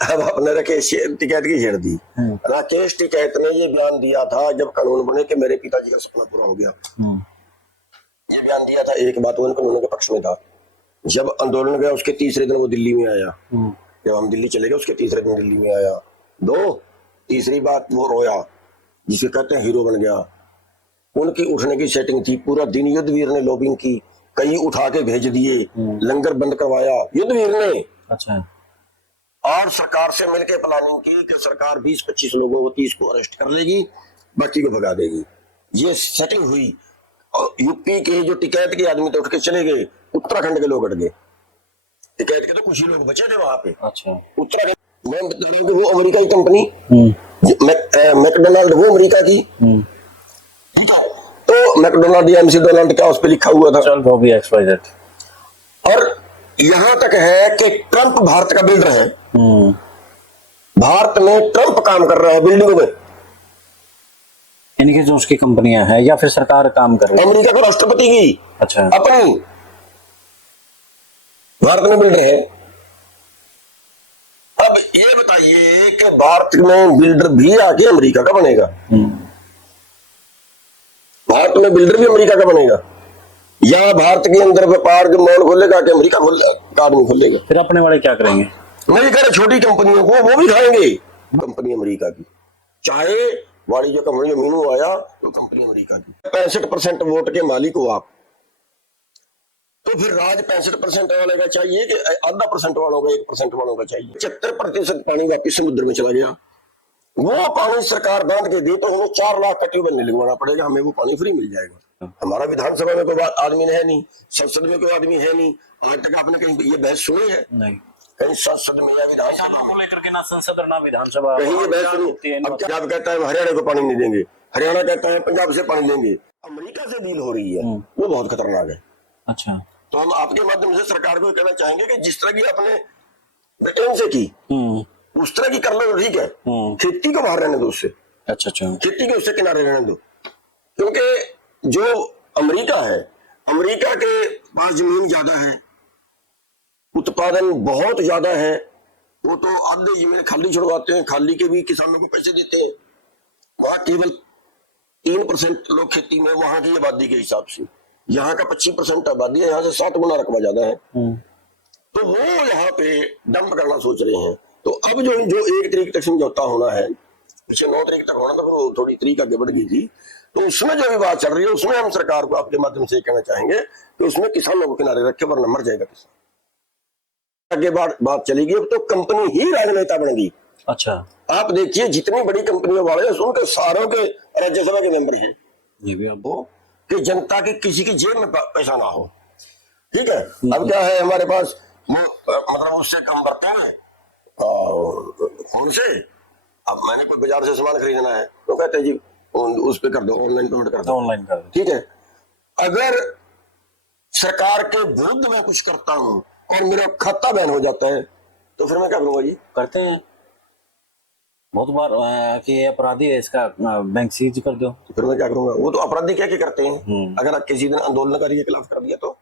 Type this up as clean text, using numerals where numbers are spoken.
अब आपने राकेश टिकैत की छेड़ दी। राकेश टिकैत ने ये बयान दिया था जब कानून बने कि मेरे पिताजी का सपना पूरा हो गया। ये बयान दिया था, एक बात वो कानून के पक्ष में था। जब आंदोलन गया उसके तीसरे दिन वो दिल्ली में आया। जब हम दिल्ली चले गए उसके तीसरे दिन दिल्ली में आया। तीसरी बात वो रोया, जिसे कहते हैं हीरो बन गया। उनकी उठने की सेटिंग थी, पूरा दिन युद्धवीर ने लॉबिंग की, कई उठा के भेज दिए, लंगर बंद करवाया युद्धवीर ने। अच्छा। और सरकार से मिलकर प्लानिंग की कि सरकार 20-25 लोगों को 30 को अरेस्ट कर लेगी, बाकी को भगा देगी। ये सेटिंग हुई। और यूपी के जो टिकैत के आदमी तो उठ के चले गए, उत्तराखंड के लोग हट गए। टिकैत के तो कुछ ही लोग बचे थे वहां पे। अच्छा। उत्तराखंड मैं बता रहा हूं, वो अमेरिका की कंपनी मैकडोनाल्ड, वो अमेरिका की। तो मैकडोनाल्ड या एमसी डोनाल्ड का उस पर लिखा हुआ था। चल वो भी XYZ। और यहां तक है कि ट्रंप भारत का बिल्डर है। भारत में ट्रंप काम कर रहा है बिल्डिंग में। इनकी जो उसकी कंपनियां हैं या फिर सरकार काम कर रही है? अमेरिका के राष्ट्रपति की। अच्छा। अपनी भारत में बिल्डर है। अब ये बताइए कि भारत में बिल्डर भी आके अमेरिका का बनेगा। भारत में बिल्डर भी अमेरिका का बनेगा, या भारत के अंदर व्यापार के मॉल खोलेगा कि अमेरिका का आदमी खोलेगा? फिर अपने वाले क्या करेंगे? नहीं करे, छोटी कंपनियों को वो भी खाएंगे। कंपनी अमेरिका की, चाहे वाली जो कंपनी मीनू आया तो कंपनी अमेरिका की। 65% वोट के मालिक हो आप, तो फिर राज 65% वाले का चाहिए कि आधा % वालों का, 1% वालों का चाहिए? 75% पानी वापिस समुद्र में चला गया। वो पानी सरकार बांध के दे तो हमें 4 लाख का ट्यूबवेल नहीं लगवाना पड़ेगा, हमें वो पानी फ्री मिल जाएगा। हमारा विधानसभा में कोई आदमी है नहीं, संसद में कोई आदमी है नहीं। आज तक आपने कहीं ये बहस सुनी है? नहीं। कहीं संसद में या विधानसभा को लेकर के ना संसद और ना विधानसभा कहीं ये बहस सुनी? अब पंजाब कहता है हरियाणा को पानी नहीं देंगे, हरियाणा कहता है पंजाब से पानी देंगे। अमेरिका से डील हो रही है, वो बहुत खतरनाक है। अच्छा। तो हम आपके माध्यम से सरकार को कहना चाहेंगे कि जिस तरह की आपने ब्रिटेन से की उस तरह की कर लो, ठीक है। खेती को बाहर रहने दो उससे। अच्छा। खेती के उससे किनारे रहने दो, क्योंकि जो अमेरिका है, अमेरिका के पास जमीन ज्यादा है, उत्पादन बहुत ज्यादा है। वो तो आधे जमीन खाली छुड़वाते हैं, खाली के भी किसानों को पैसे देते हैं। वहां केवल 3% लोग खेती में, वहां की आबादी के हिसाब से। यहाँ का 25% आबादी है, यहाँ से 7 गुना रकबा ज्यादा है। तो वो यहाँ पे डंप करना सोच रहे हैं। तो अब जो 1 तारीख तक समझौता होना है, पिछले 9 तारीख तक होना था, वो थोड़ी तारीख आगे बढ़ गई थी। तो उसमें जो भी बात चल रही है, उसमें हम सरकार को आपके माध्यम से कहना चाहेंगे कि उसमें किसानों को किनारे रखे, वरना मर जाएगा किसान। आगे बात चलेगी, अब तो कंपनी ही राजनेता बन गई। अच्छा। आप देखिए जितनी बड़ी कंपनियों वाले उनके सारों के राज्यसभा के मेंबर हैं। ये भी अब कि जनता की किसी की जेब में पैसा ना हो, ठीक है। अब क्या है, हमारे पास मतलब उससे कम बर्तन है फोन से। अब मैंने कोई बाजार से सामान खरीदना है तो कहते हैं जी उस पे कर दो, ऑनलाइन पेमेंट कर दो, ऑनलाइन कर दो, ठीक है। अगर सरकार के विरुद्ध मैं कुछ करता हूं और मेरा खाता बैन हो जाता है तो फिर मैं क्या करूंगा जी? करते हैं बहुत बार कि अपराधी है, इसका बैंक सीज कर दो। फिर मैं क्या करूंगा? वो तो अपराधी क्या क्या करते हैं। अगर आप किसी दिन आंदोलनकारी के खिलाफ कर दिया तो